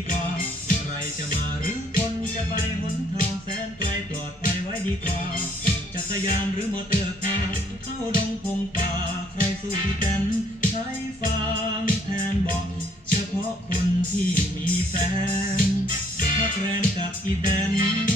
ีกว่า ใครจะมาหรือคนจะไปหนทางแสนไกลปลอดภัยไว้ดีกว่า จักรยานหรือมอเตอร์คาร์เข้าดงพงป่า ใครสู้ที่แตนใช้ฟังแทนบอก เฉพาะคนที่มีแฟนถ้าแกรมกับอีแดน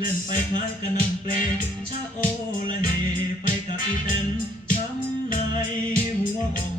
เล่นไปคล้ายกันนังเปลชาโอละเฮไปกับอีแตนช้ำในหัวอก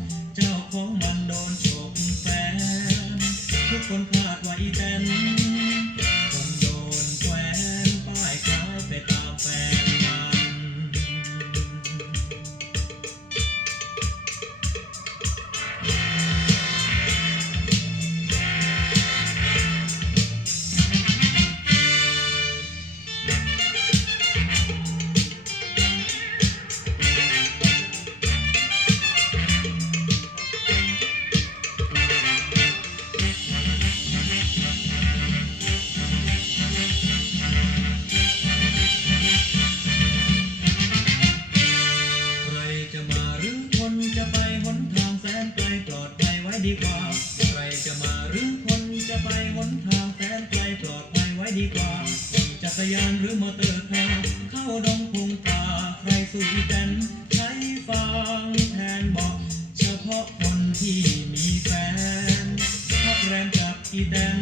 ดีกว่า จักรยานหรือมอเตอร์คาร์เข้าดงพงป่าใครสู้กันใช้ฟางแทนบอกเฉพาะคนที่มีแฟนพักแรมกับอีแตน